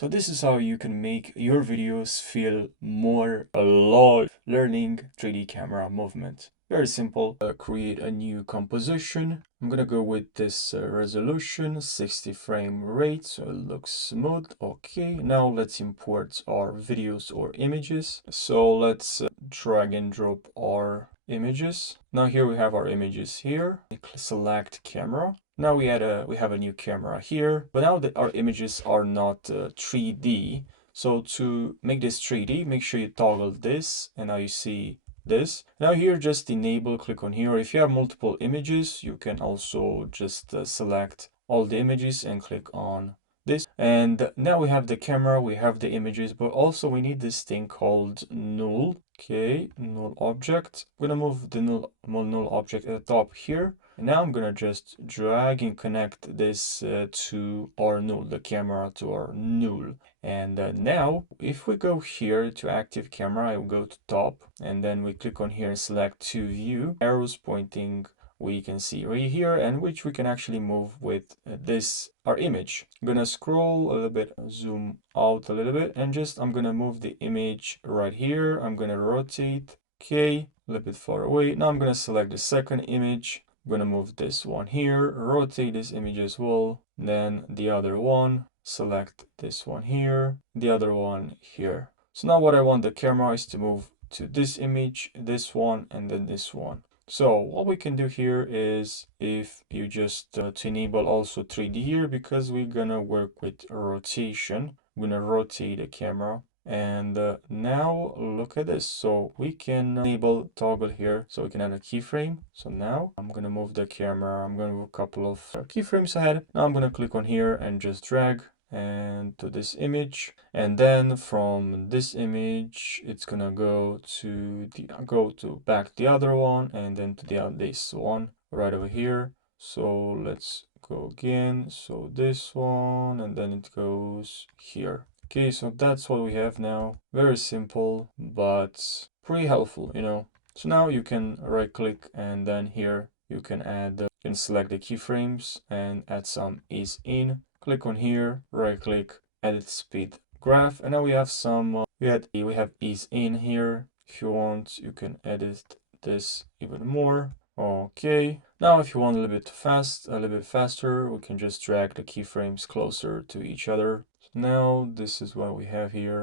So this is how you can make your videos feel more alive learning 3D camera movement. Very simple. Create a new composition. I'm gonna go with this resolution, 60 frame rate, so it looks smooth. Okay, now let's import our videos or images. So let's drag and drop our images. Now here we have our images here. Select camera. Now we have a new camera here, but now that our images are not 3D. So to make this 3D, make sure you toggle this, and now you see this. Now here, just enable, click on here. If you have multiple images, you can also just select all the images and click on this. And now we have the camera, we have the images, but also we need this thing called null. Okay, null object. I'm gonna move the null object at the top here. And now I'm gonna just drag and connect this to our null, the camera to our null. And now if we go here to active camera, I will go to top, and then we click on here, select to view, arrows pointing, we can see right here, and which we can actually move with this, our image. I'm gonna scroll a little bit, zoom out a little bit, and just I'm gonna move the image right here. I'm gonna rotate, okay, a little bit far away. Now I'm gonna select the second image. I'm gonna move this one here, rotate this image as well, then the other one, select this one here, the other one here. So now what I want the camera is to move to this image, this one, and then this one. So what we can do here is, if you just to enable also 3D here, because we're gonna work with rotation, I'm gonna rotate the camera. And now look at this. So we can enable toggle here, so we can add a keyframe. So now I'm gonna move the camera. I'm gonna move a couple of keyframes ahead. Now I'm gonna click on here and just drag and to this image, and then from this image it's gonna go to back the other one, and then to this one right over here. So let's go again. So this one, and then it goes here. Okay, so that's what we have now. Very simple, but pretty helpful, you know. So now you can right click, and then here you can add, you can select the keyframes and add some ease in. Click on here, right click, edit speed graph, and now we have some, we have ease in here. If you want, you can edit this even more. Okay, now if you want a little bit faster, we can just drag the keyframes closer to each other. So now this is what we have here.